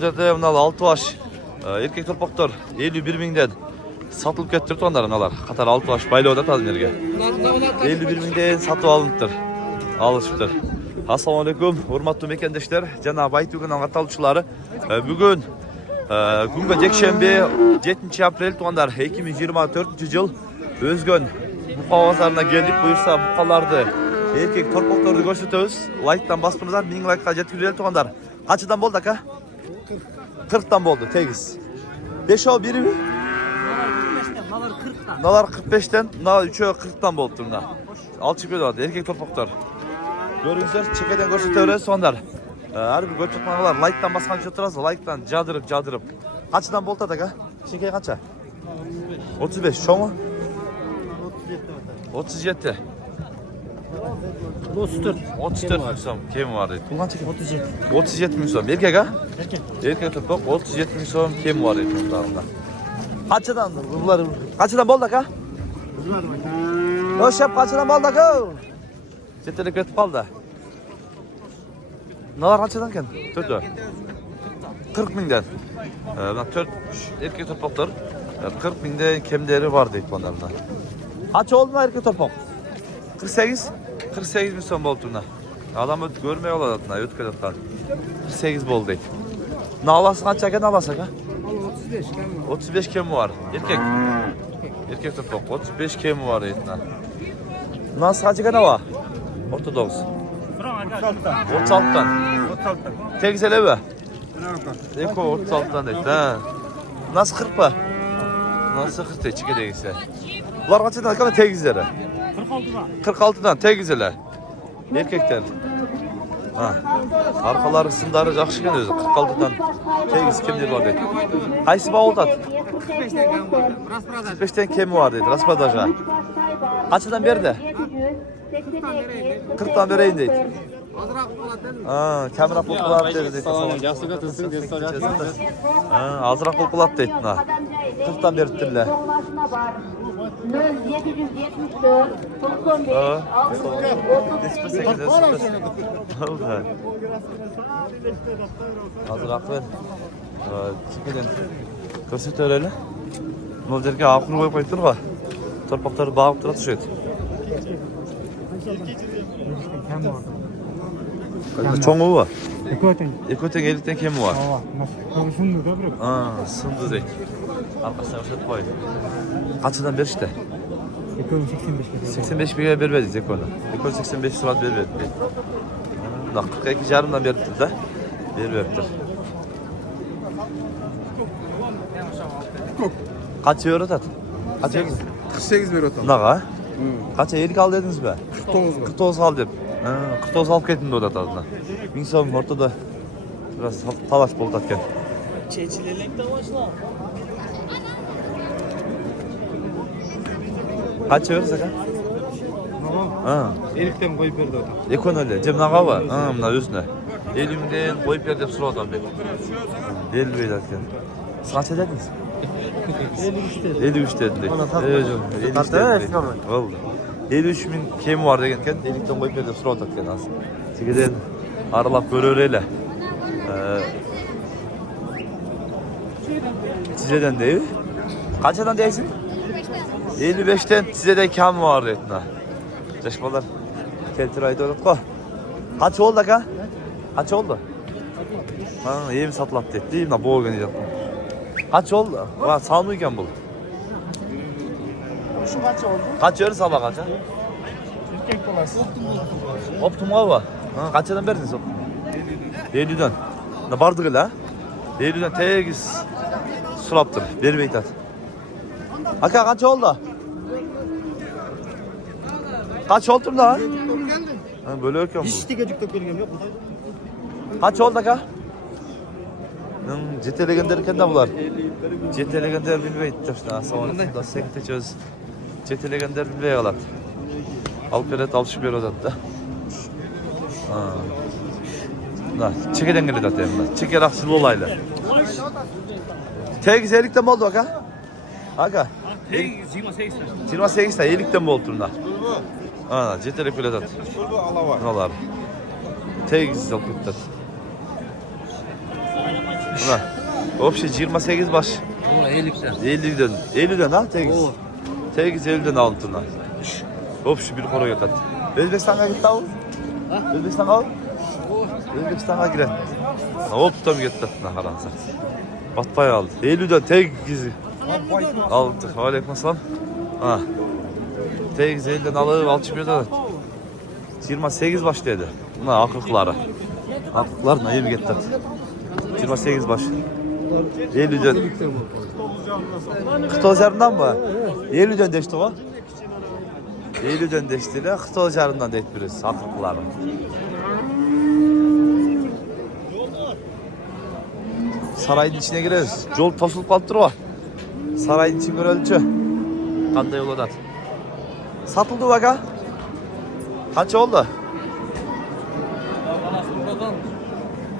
Жерде мына 6 баш эркек торпоктор 51 миңден сатылып кетиптир тугандар мыналар. Катар 6 баш байлоодо тазмерге. 51 миңден сатып алыныптыр. Алышыптыр. Assalamu alaikum, урматтуу мекендештер жана Байтүгүн катталуучулары. Бүгүн күнгө жекшемби 7 апрель тугандар 2024 жыл өзгөн бука базарына келдик. Буюрса букаларды эркек торпокторду көрсөтөбүз. Лайктан басыңыздар, 1000 лайкка жеткирели тугандар. Качадан болду ака? 40'tan болду, тегиз. 5 biri mi? Nalar 45'ten, nalar 3'e 40'tan boldu turna. Alçık öyle vardı, erkek topuklar. Görünsüz, çekeden görsetövre sonlar. Her bir götürtmalar, like'tan baskan götürürüz, like'tan cadırıp. Kaçtan boldu da ka? Şenkeye kaça? 35, şu mu? 37. 34 so'm kem var edi. Pul qancha? 37 ming so'm. Erkak a? Erkak to'pok 37 ming so'm kem var edi bunlarında. Qanchadan bular? Qanchadan bo'ldi aka? O'shab qanchadan bo'ldi aka? Chetelib ketib qoldi. Nalar qanchadan ekan? 40 mingdan. Mana 4 erkak to'poklar 40 mingdan kemleri var deydi bunlarında. Qancha oldu erkak to'pok? 48 ming so'm bo'ldi bunda. Adam görmey oladı bunda, ötkü atkan. 48 bo'ldi deydi. Nalası qancha ekan nalası aka? 35 kem var. 35 kemi var. Erkek topok 35 kemi var deydi. Nasıl qancha ekan hava? Ortodoks. 36'dan. Tegiz elebe. Eko 36'dan deydi. Ha. Nasıl 40 mı? Nasıl 40 deydi çikedegisi. Bular qanchadan ekan tegizleri? 46'dan tegizeler. Erkekler. Ha. Arkaları sındarı жақсы екен өзі. 46'dan tegiz kemleri var deydi. Qaysi bağı oldu? 45'ten kemi var deydi. Raspadaj'a. Kaçıdan berdi? 40'dan bereyim deydi. Ha, kamera popular deydi. Жақсы көтірсің деп сұрайсыз. Ha, azırak popular deydi. 40'dan berdiler. 0774 95 Azırak ben. Çekeden görsötör öyle. Bu жерге ақыр қойып қойып тұр ғой. Торпақтарды бағып тұрады şu еді. Çoğu var. Ekoten 50'ten kemi var. Sındı deydi. Arkasına gösterip koy. Kaçıdan ber işte? 85 bin bermedi Zeko'na. Zeko 85 surat bermedi. 42 jarımdan beriptir da. Bermeptir. Kaç euro tat? Kaç euro? 48 euro tam. Naga? Kaça yedik al dediniz be? 49 var. 49 al dep. 49 alıp ketin de o da tadına. 1000 so'm ortada biraz talaş boldu atken. Çeçilelek de başla. Kaç euro saka? Ha. Erikten koyup berdi otam. Ekon öyle. Cem naga var. Ha, mına özüne. Elimden koyup ber dep suradan ben. 50 beydi atken. Kaç ederdiniz? 53 dedin. Evet canım. 53 dedin. Oldu. 53 bin kemi var degenken 50'den koyup ber dep suradan atken az. Çekeden aralap göröreyle. Sizeden değil. Kaçadan değilsin? 55'ten sizede kam var dedin ha. Yaşmalar keltir ayda unutma. Kaç oldu aka? Kaç oldu? Ha, iyi mi satılat dedi değil mi? Bu organizasyonu. Kaç oldu? Ha, salmıyken bul. Şu kaç oldu? Kaç yarı sabah kaça? Erkek kolası. Optimal var. Ha, kaçadan verdiniz optimal? 50'den. Ne bardık öyle ha? 50'den tegiz sulaptır. Vermeyi tat. Aka kaç oldu? Kaç oldu da? Ha, böyle yok ya bu. Hiç tigecik tökülgem yok. Kaç oldu aka? Jetele derken de bular. Jetele gönder bilmeydi taşına. Sonunda sekte çöz. Jetele gönder bilmeye alat. Alperet alışıp bir odadı da. Ha. Da çekeden geldi zaten da. Çeker aksıl olaylar. Tek güzellikten mi oldu aka? Aka. 28'te iyilikten mi oldu da? Ha, jetele kule zat. Alavar. Tek güzel kutlat. Buna. Общий 28 baş. O 50'den. 50'den ha tegiz. Tegiz 50'den alındı lan. Общий bir koroya kat. Özbekistan'a gitti abi. Özbekistan'a abi. Özbekistan'a giren. Hop tam gitti lan karansa. Batpay aldı. 50'den tegizi. Aldık. Aleykümselam. Ha. Tegiz 50'den alıp alçı bir de 28 baş dedi. Buna akıkları. Akıklar ne yemi gitti. 28 baş. 50'den. Kıta ocarından mı? 50'den deşti o. 50'den deştiyle kıta ocarından deyip biriz akıkları. Sarayın içine gireriz. Yol tosulup kalıp duruyor. Sarayın için görülçü. Kanday yol odat. Satıldı baka. Kaç oldu?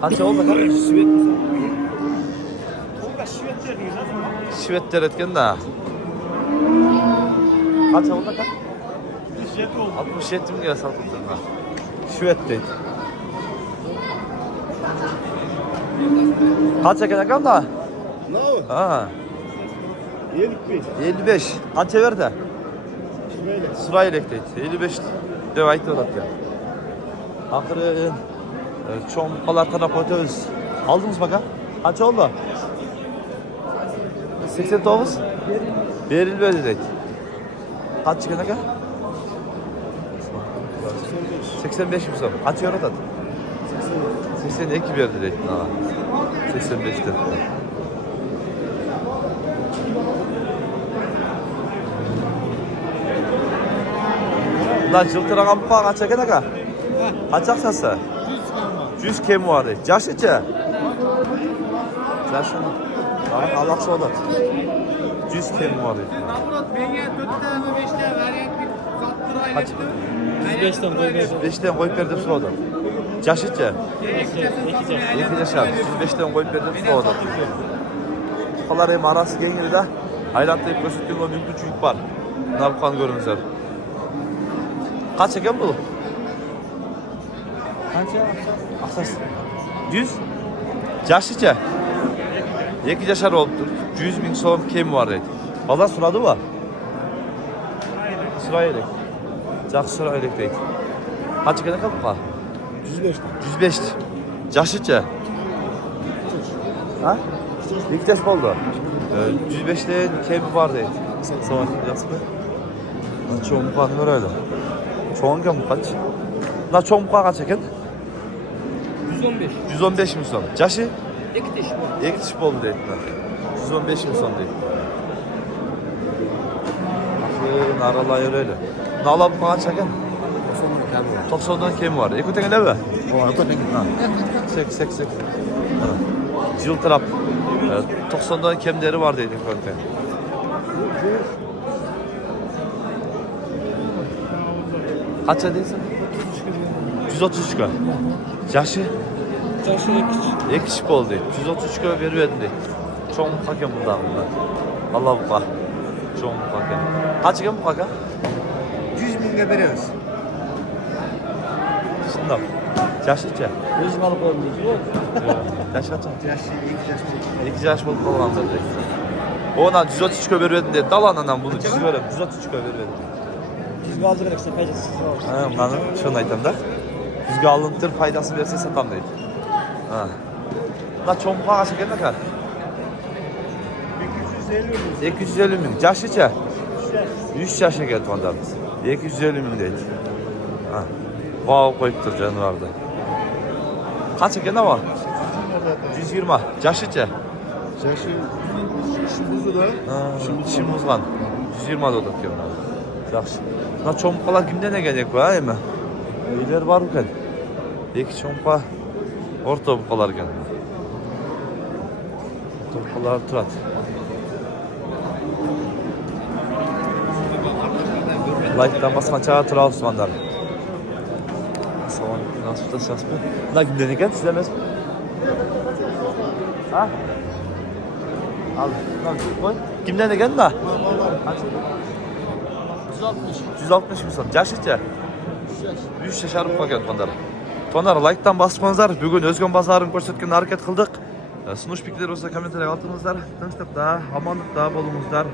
Kaç oldu baka? Şivetler etken de. Kaç oldu baka? 67 milyon satıldı. Şivetteydi. Kaç eken akam da? Ne? Ha. 55. 55. Kaça verdi? Sırayla ekteydi. 55 devayet olarak ya. Akırı çoğun kalar taraf ötüyoruz. Aldınız baka? Kaç oldu? 89. Verilmedi dedi. Kaç çıkın aka? 85 mi son? Kaç euro tadı? 82 verdi dedi. 85'te. Lan жылтыраған бұқа қанша екен ака? Қанша ақшасы? 100 кем var дейді. Жаш неше? Жашы ал ақша болады. 100 кем var дейді. Қанша? 105'ten koy ver. 5'ten koyup ver деп сұрады. Жашы неше? 2 жашар. 105'ten koyup ver деп сұрады. Бұқалар hem arası кеңірі да. Айлантайып көрсеткен o мүмкіншілік бар. Мына бұқаны көріңіздер. Kaç eken bu? Kança? Aksas. 100? Yaşlıca. 2 yaşar oldu. 100 bin soğum kemi var dedi. Valla suradı mı? Sırayla. Жақсы sırayla deydi. Kaç eken kaldı mı? 105. 105. Yaşlıca. Ha? 2 yaş oldu. 105'te kemi var dedi. Sonra yazdı. Çoğun kanı öyle. Çoğun kemi kaç? Na çoğun kaç eken? 115. 115 mi son? Yaşı? 2 diş. 2 diş oldu dediler. 115 mi son dedi. Bakın aralayır öyle. Nala bu kaç eken? 90'dan kemi var. Eko tenge ne be? Sek. Jıl taraf. 90'dan kemleri var dedi konten. Kaç değilsin? 133 ka. Yaşı? Yaşı 2 diş. 2 oldu. 133 ka verip edin dedi. Çoğun hakem bunda. Allah bu ka. Çoğun hakem. Kaç eken bu ka? 100 binge veririz. Şundan. Yaşlıca. Özüm alıp koyayım diyor. Yaş kaç? Yaş 2 yaş. 2 yaş bulup kalanlar dedi. Ona 133 ka verip edin dedi. Dalanından bunu çizgi verip 133 ka verip edin. Biz kaldırırız işte faydasız. Ha, bunların şunu aytam da. Bizge alındır faydası verse satam deydi. Ha. Da çoğunluğa kaç eken ne kadar? 250 bin. Yaşlıca? 3 yaş eken ondan. 250 bin deydi. Ha. Bağ koyuptur canı vardı. Kaç eken ne var? 120. Yaşlıca? Yaşı şimdi da. Şimdi uzman. 120 da odatıyor. Yaxşı. Buna çoğunluqalar kimden ne gerek var değil mi? Öyler var mı? 2 çoğunluqa orta buqalar ekan. Buqalar turadi. Like'dan basqancha tura Osmanlar. Salom, nasıl tutasınız mı? Bunlar kimden ekan sizler emasmi? Ha? Al, koy. Kimden ekan da? 160 mı son? Yaşlıca? 3 yaşar mı paket tonlar? Tonlar like'tan basmanızlar. Bugün Özgün Bazar'ın ko'rsatgan harakat qildik. Sunuş pikleri olsa kommentariyga altыңыздар. Тынчтыкта, амандыкта болуңуздар.